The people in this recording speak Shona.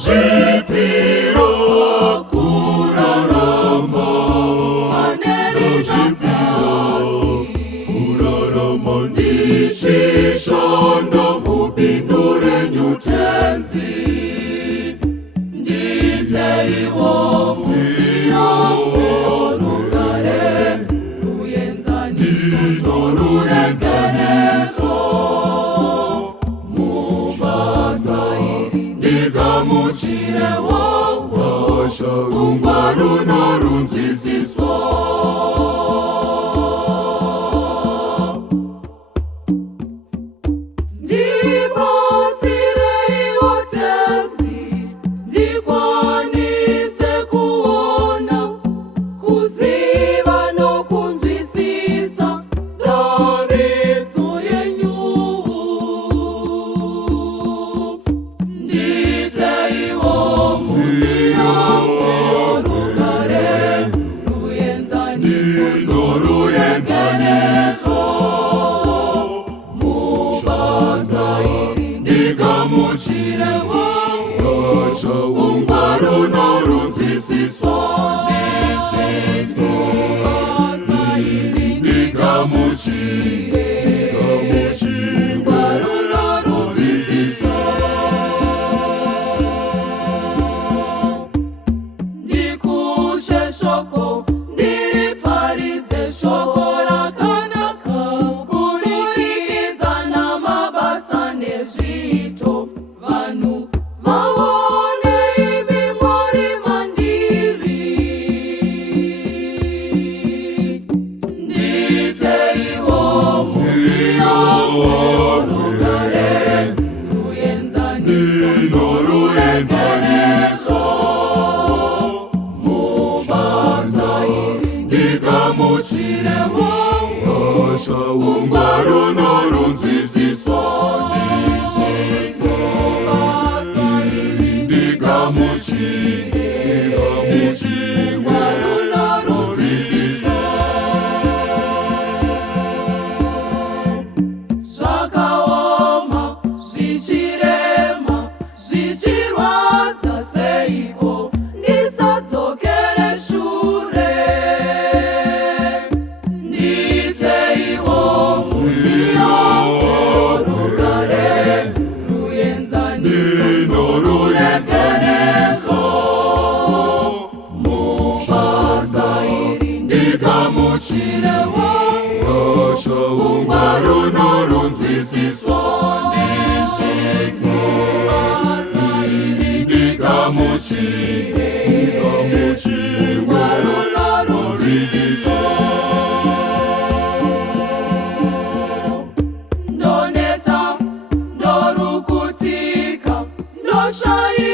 Ndozvipira kurarama, ndichishanda mubindu renyu tenzi. Nditeiwo muviro rugare ruenzaniso noruenzaneso mubasa iri ndigamuchirewo ungwaru norunzwisiso. Ungwaru norunzwisiso ndigamuchire ungwaru norunzwisiso. Ndikushe shoko ndiriparidze shoko rakanaka kurikidza namabasa nezviito vanhu vaone imi muri mandiri. Nditeiwo muviro rugare ruenzaniso noruenzaneso mubasa iri ndigamuchirewo ungwaru norunzwisiso ungwaru norunzwisiso. Zvakaoma zvichirema zvichirwadza seiko ndisadzokere shure. Nditeiwo muviro rugare ruenzaniso noruenzaneso mubasa iri ndigamuchirewo ungwaru norunzwisiso ndigamuchire ungwaru norunzwisiso. Ndoneta ndorukutika ndoshaira